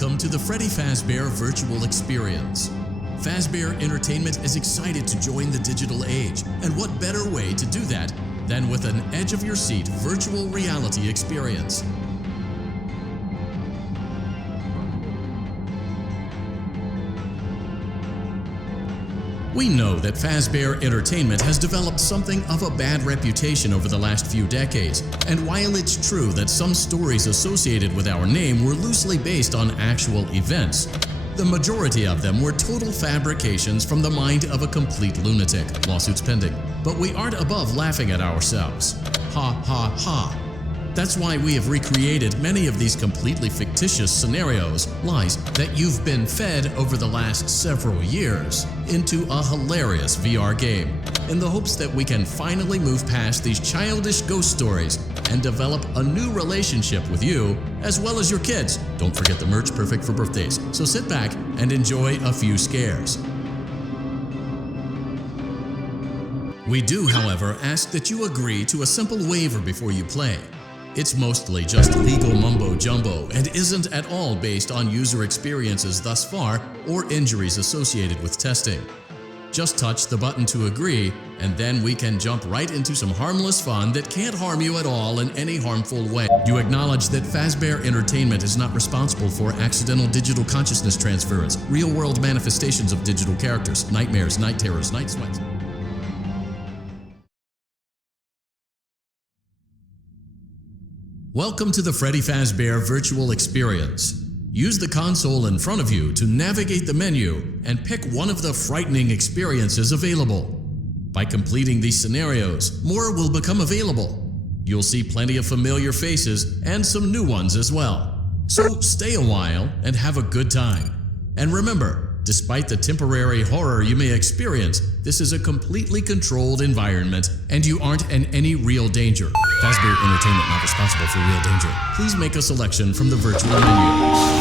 welcome to the Freddy Fazbear Virtual Experience. Fazbear Entertainment is excited to join the digital age, and what better way to do that than with an edge-of-your-seat virtual reality experience. We know that Fazbear Entertainment has developed something of a bad reputation over the last few decades, and while it's true that some stories associated with our name were loosely based on actual events, the majority of them were total fabrications from the mind of a complete lunatic, lawsuits pending. But we aren't above laughing at ourselves. Ha ha ha. That's why we have recreated many of these completely fictitious scenarios, lies that you've been fed over the last several years, into a hilarious VR game, in the hopes that we can finally move past these childish ghost stories and develop a new relationship with you, as well as your kids. Don't forget the merch, perfect for birthdays. So sit back and enjoy a few scares. We do, however, ask that you agree to a simple waiver before you play. It's mostly just legal mumbo-jumbo and isn't at all based on user experiences thus far or injuries associated with testing. Just touch the button to agree, and then we can jump right into some harmless fun that can't harm you at all in any harmful way. You acknowledge that Fazbear Entertainment is not responsible for accidental digital consciousness transference, real-world manifestations of digital characters, nightmares, night terrors, night sweats. Welcome to the Freddy Fazbear Virtual Experience. Use the console in front of you to navigate the menu and pick one of the frightening experiences available. By completing these scenarios, more will become available. You'll see plenty of familiar faces and some new ones as well. So stay a while and have a good time. And remember, despite the temporary horror you may experience, this is a completely controlled environment and you aren't in any real danger. Fazbear Entertainment not responsible for real danger. Please make a selection from the virtual menu.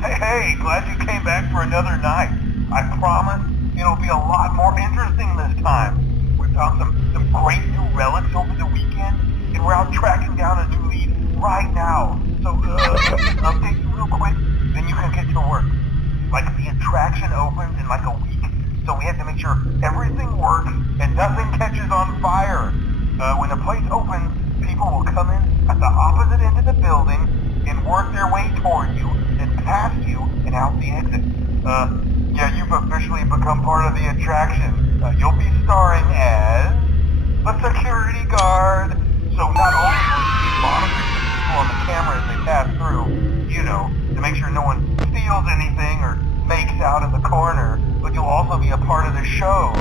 Hey, glad you came back for another night. I promise it'll be a lot more interesting this time. We found some great new relics over the weekend, and we're out tracking down a new lead right now. So, let me just update you real quick, then you can get to work. Like, the attraction opens in like a week, so we have to make sure everything works and nothing catches on fire. When the place opens, people will come in at the opposite end of the building and work their way toward you, and past you, and out the exit. Yeah, you've officially become part of the attraction. You'll be starring as a security guard. So not only will you be monitoring the people on the camera as they pass through, you know, to make sure no one steals anything or makes out in the corner, but you'll also be a part of the show.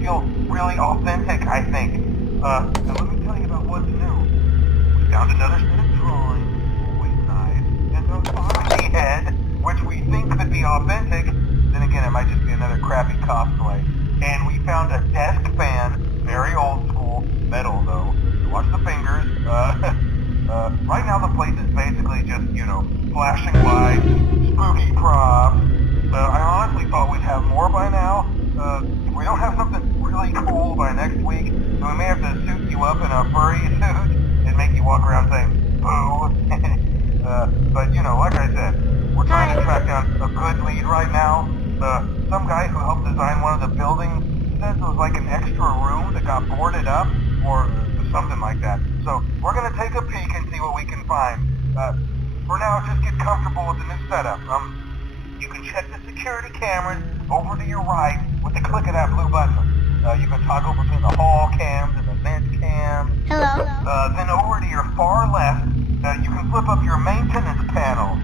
feel really authentic, I think. Now let me tell you about what's new. We found another set of drawings, always nice, and a foxy head, which we think could be authentic. Then again, it might just be another crappy cosplay. And we found a desk fan, very old school, metal though. So watch the fingers. Right now the place is basically just, flashing lights, spooky props. I honestly thought we'd have more by now. If we don't have something really cool by next week, then we may have to suit you up in a furry suit and make you walk around saying, boo. But, like I said, we're trying to track down a good lead right now. Some guy who helped design one of the buildings says it was like an extra room that got boarded up, or something like that. So we're going to take a peek and see what we can find. For now, just get comfortable with the new setup. You can check the security cameras over to your right with the click of that blue button. You can toggle between the hall cams and the vent cams. Hello. Then over to your far left, you can flip up your maintenance panel.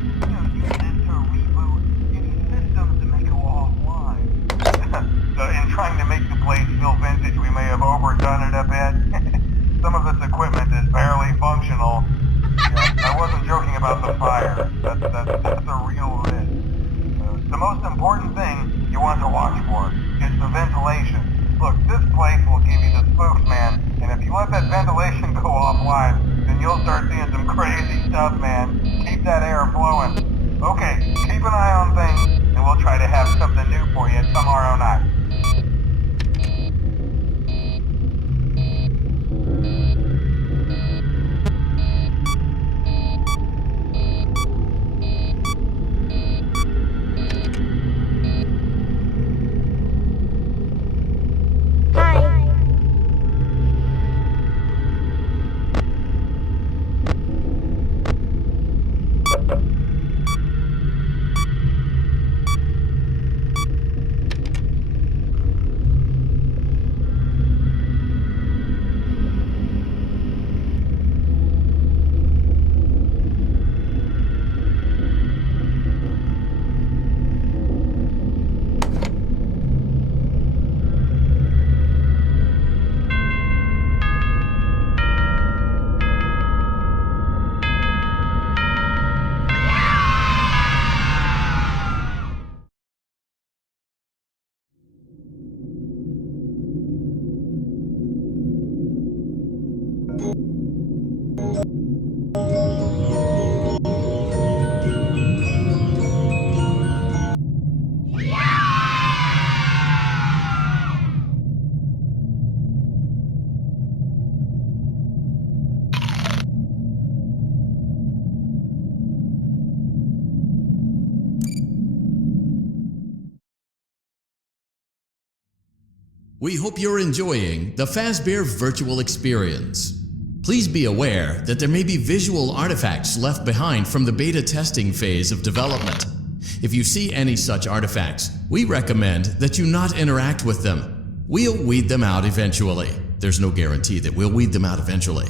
Use this to reboot any systems that may go offline. In trying to make the place feel vintage, we may have overdone it a bit. Some of this equipment is barely functional. I wasn't joking about the fire. That's a real risk. The most important thing you want to watch for is the ventilation. Look, this place will give you the spooks, man. And if you let that ventilation go offline, then you'll start seeing some crazy stuff, man. Keep that air flowing. Okay, keep an eye on things, and we'll try to have something new for you tomorrow night. We hope you're enjoying the Fazbear virtual experience. Please be aware that there may be visual artifacts left behind from the beta testing phase of development. If you see any such artifacts, we recommend that you not interact with them. We'll weed them out eventually. There's no guarantee that we'll weed them out eventually.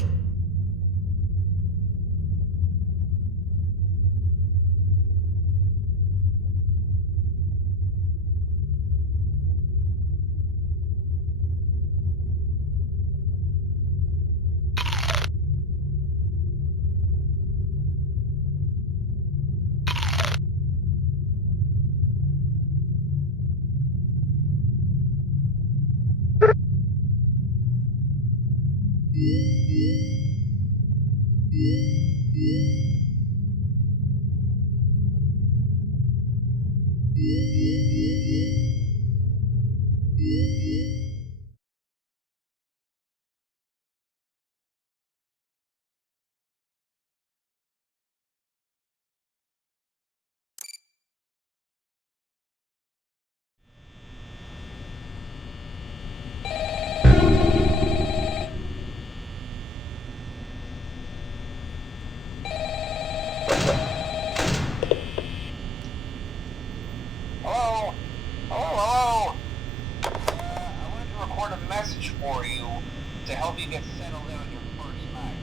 To help you get settled in on your first night.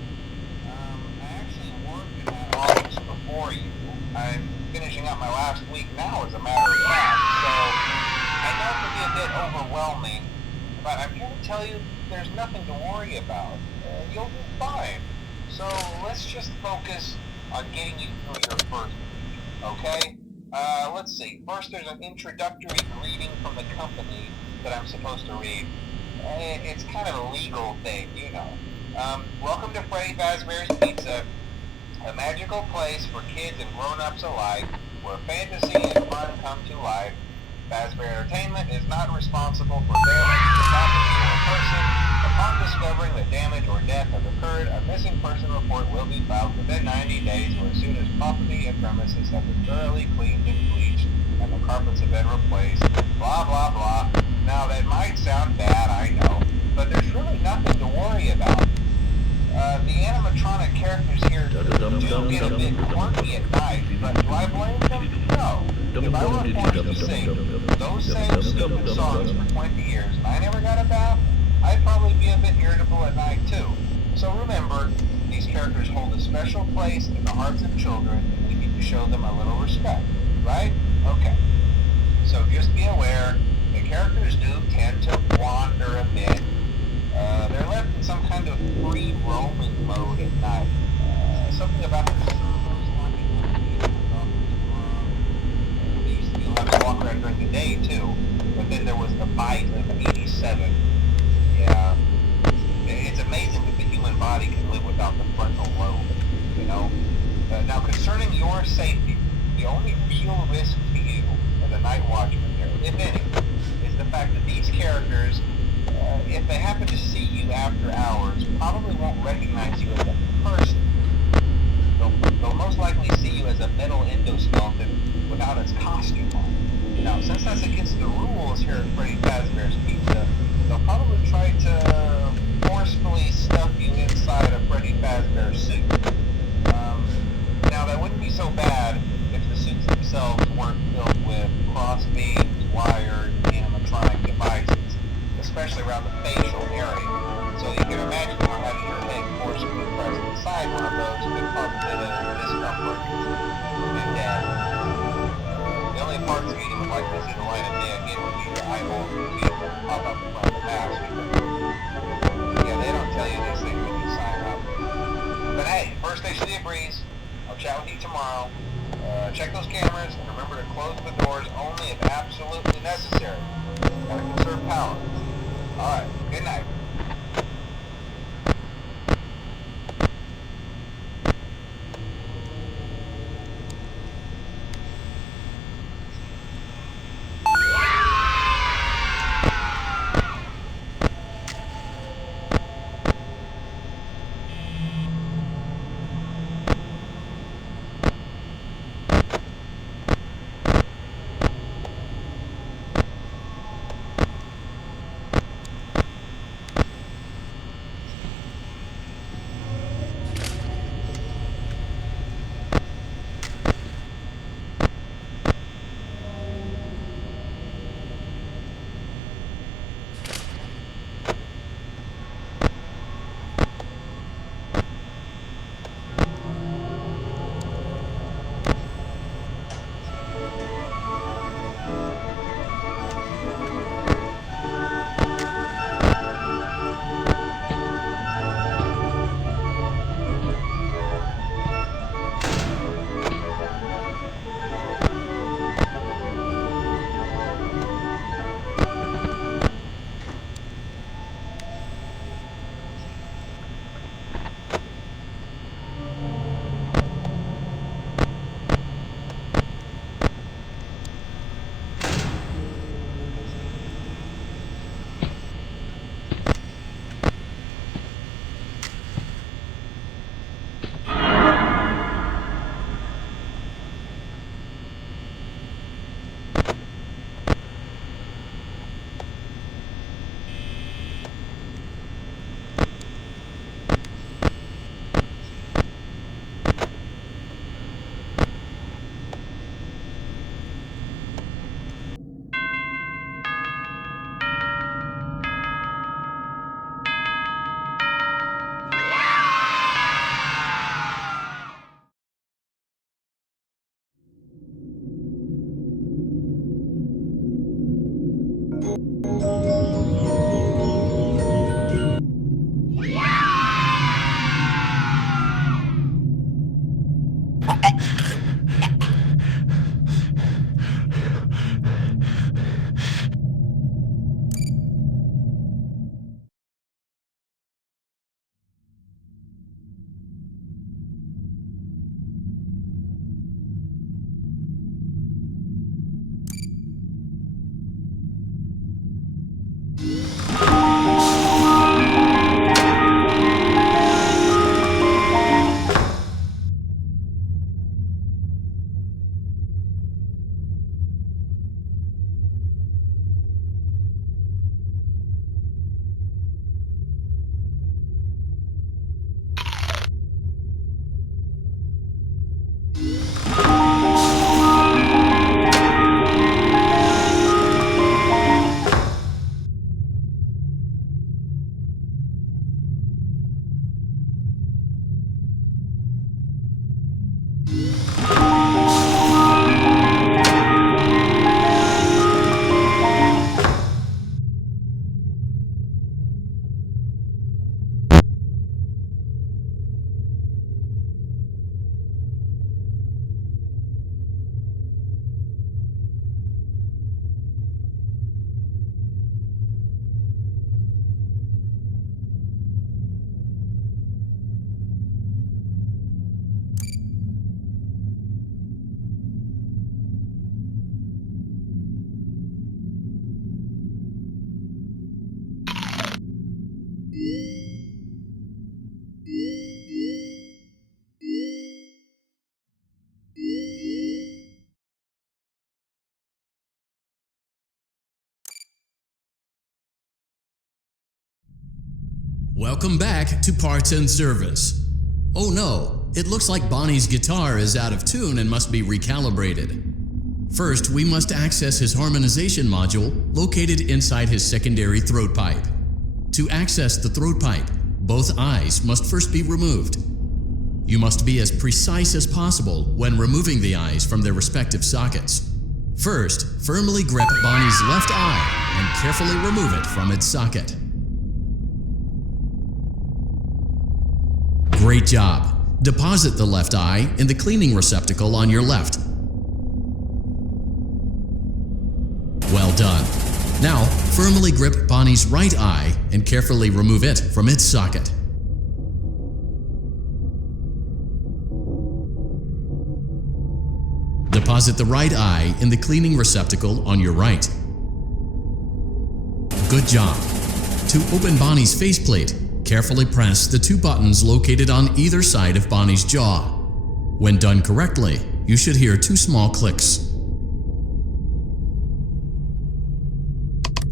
I actually worked in that office before you. I'm finishing up my last week now, as a matter of fact, so I know it can be a bit overwhelming. but I'm here to tell you there's nothing to worry about. You'll be fine. So let's just focus on getting you through your first week, okay? Let's see. First, there's an introductory greeting from the company that I'm supposed to read. It's kind of a legal thing, you know. Welcome to Freddy Fazbear's Pizza, a magical place for kids and grown-ups alike, where fantasy and fun come to life. Fazbear Entertainment is not responsible for damage to property or person. Upon discovering that damage or death has occurred, a missing person report will be filed within 90 days or as soon as property and premises have been thoroughly cleaned and bleached and the carpets have been replaced. Blah, blah, blah. Now, that might sound bad, I know, but there's really nothing to worry about. The animatronic characters here do get a bit quirky at night, but do I blame them? No. If I were forced to sing those same stupid songs for 20 years and I never got a bath, I'd probably be a bit irritable at night too. So remember, these characters hold a special place in the hearts of children and we need to show them a little respect, right? Okay. So just be aware, the characters do tend to wander a bit. They're left in some kind of free roaming mode at night. Something about the servers they used to be allowed to walk around during the day too, but then there was the bite of 87. Yeah, it's amazing that the human body can live without the frontal lobe, you know. Now concerning your safety, the only real risk to you as a night watchman here, if any, is the fact that these characters, if they happen to see you after hours, probably won't recognize you as a person. They'll most likely see you as a metal endoskeleton without its costume on. Now, since that's against the rules here at Freddy Fazbear's Pizza, they'll probably try to forcefully stuff you inside a Freddy Fazbear suit. Now, that wouldn't be so bad if the suits themselves weren't filled with crossbeams, wires, and animatronic devices, especially around the facial area. So you can imagine how having your head forcefully pressed inside one of those could cause a bit of discomfort and death. The only parts of you that would like to see the light of day again would be your eyeballs and teeth that pop up in front of the mask. Yeah, they don't tell you these things when you sign up. But hey, first station of the breeze. I'll chat with you tomorrow. Check those cameras and remember to close the doors only if absolutely necessary. Gotta conserve power. Alright, good night. Welcome back to Parts and Service. Oh no, it looks like Bonnie's guitar is out of tune and must be recalibrated. First, we must access his harmonization module located inside his secondary throat pipe. To access the throat pipe, both eyes must first be removed. You must be as precise as possible when removing the eyes from their respective sockets. First, firmly grip Bonnie's left eye and carefully remove it from its socket. Great job! Deposit the left eye in the cleaning receptacle on your left. Well done. Now, firmly grip Bonnie's right eye and carefully remove it from its socket. Deposit the right eye in the cleaning receptacle on your right. Good job. To open Bonnie's faceplate, carefully press the two buttons located on either side of Bonnie's jaw. When done correctly, you should hear two small clicks.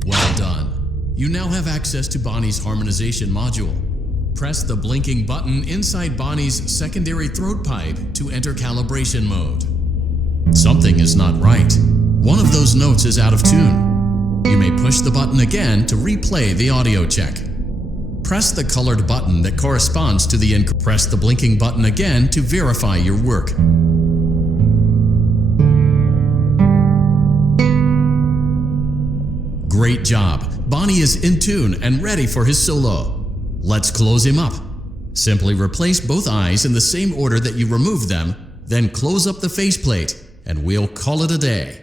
Well done. You now have access to Bonnie's harmonization module. Press the blinking button inside Bonnie's secondary throat pipe to enter calibration mode. Something is not right. One of those notes is out of tune. You may push the button again to replay the audio check. Press the colored button that corresponds to the press the blinking button again to verify your work. Great job! Bonnie is in tune and ready for his solo. Let's close him up. Simply replace both eyes in the same order that you removed them, then close up the faceplate, and we'll call it a day.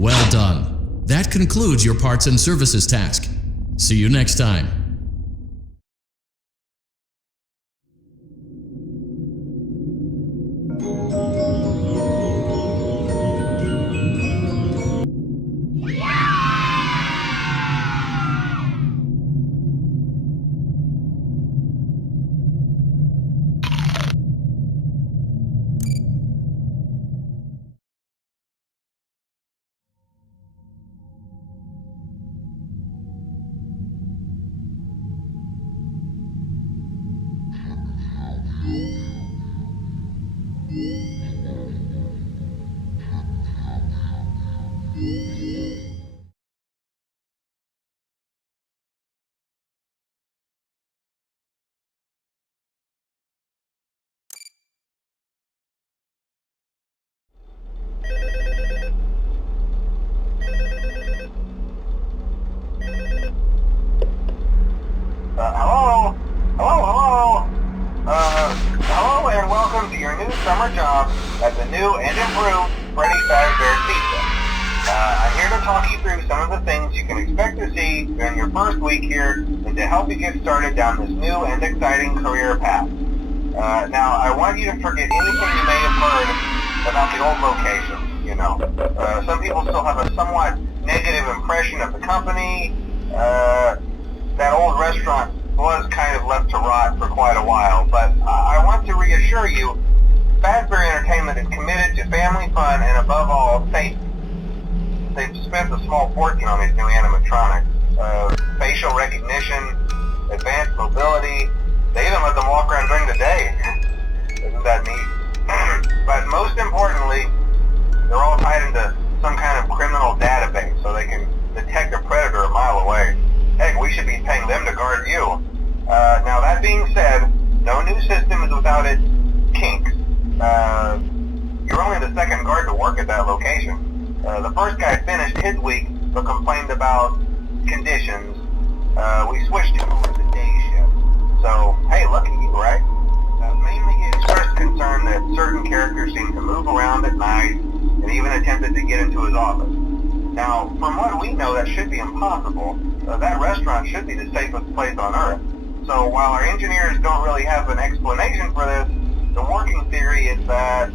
Well done. That concludes your parts and services task. See you next time. Hello and welcome to your new summer job at the new and improved Freddy Fazbear Pizza. I'm here to talk you through some of the things you can expect to see during your first week here and to help you get started down this new and exciting career path. Now, I want you to forget anything you may have heard about the old location. You know, some people still have a somewhat negative impression of the company. That old restaurant was kind of left to rot for quite a while, but I want to reassure you, Fazbear Entertainment is committed to family fun and above all, safety. They've spent a small fortune on these new animatronics. Facial recognition, advanced mobility, they even let them walk around during the day. Isn't that neat? But most importantly, they're all tied into some kind of criminal database so they can detect a predator a mile away. Heck, we should be paying them to guard you. Now that being said, no new system is without its kinks. You're only the second guard to work at that location. The first guy finished his week but complained about conditions. We switched him over to day shift. So, hey, lucky you, right? Mainly he expressed concern that certain characters seemed to move around at night and even attempted to get into his office. Now, from what we know, that should be impossible. That restaurant should be the safest place on Earth. So while our engineers don't really have an explanation for this, the working theory is that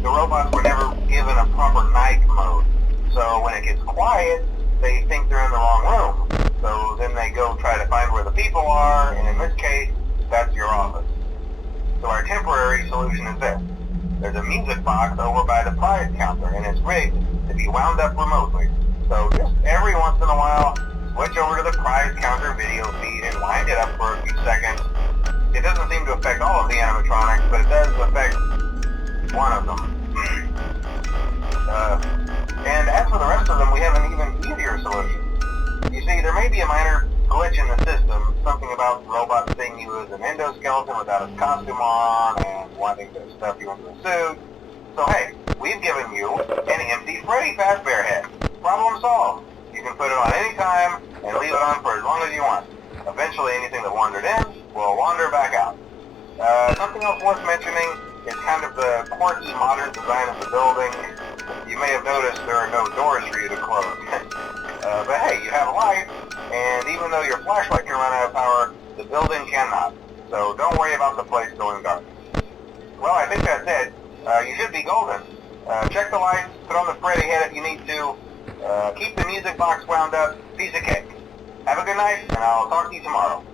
the robots were never given a proper night mode. So when it gets quiet, they think they're in the wrong room. So then they go try to find where the people are, and in this case, that's your office. So solution is this. There's a music box over by the prize counter, and it's rigged to be wound up remotely. So just every once in a while, switch over to the prize counter video feed and wind it up for a few seconds. It doesn't seem to affect all of the animatronics, but it does affect one of them. And as for the rest of them, we have an even easier solution. You see, there may be a minor glitch in the system, something about the robot seeing you as an endoskeleton without his costume on and wanting to stuff you into a suit. So hey, we've given you an empty Freddy Fazbear head. Problem solved. You can put it on any time and leave it on for as long as you want. Eventually anything that wandered in will wander back out. Something else worth mentioning is kind of the quirky modern design of the building. You may have noticed there are no doors for you to close. But hey, you have a light, and even though your flashlight can run out of power, the building cannot. So don't worry about the place going dark. Well, I think that's it. You should be golden. Check the lights, put on the Freddy head if you need to. Keep the music box wound up. Piece of cake. Have a good night, and I'll talk to you tomorrow.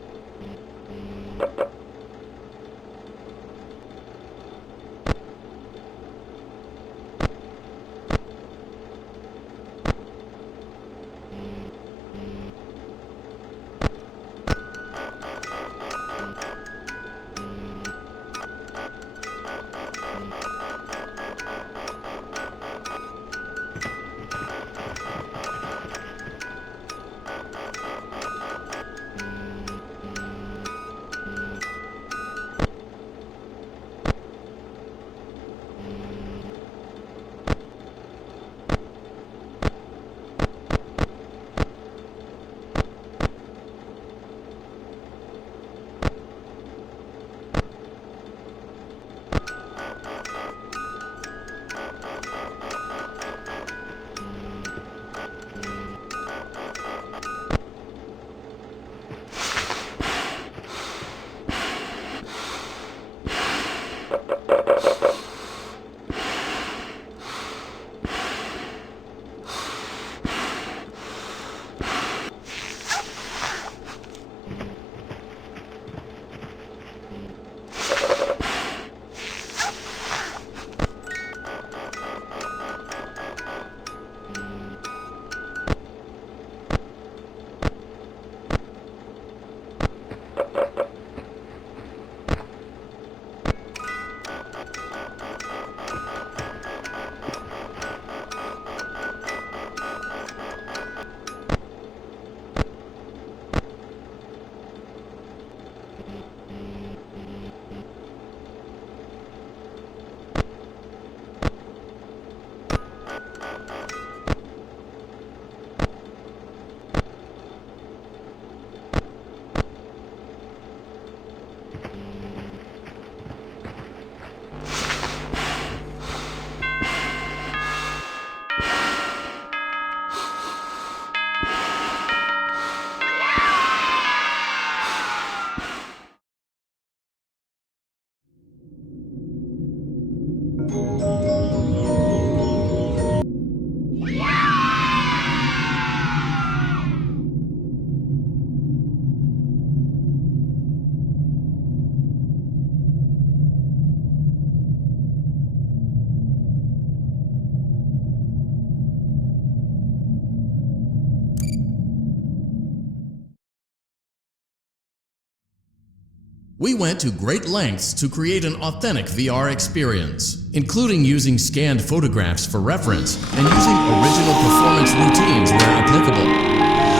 We went to great lengths to create an authentic VR experience, including using scanned photographs for reference and using original performance routines where applicable.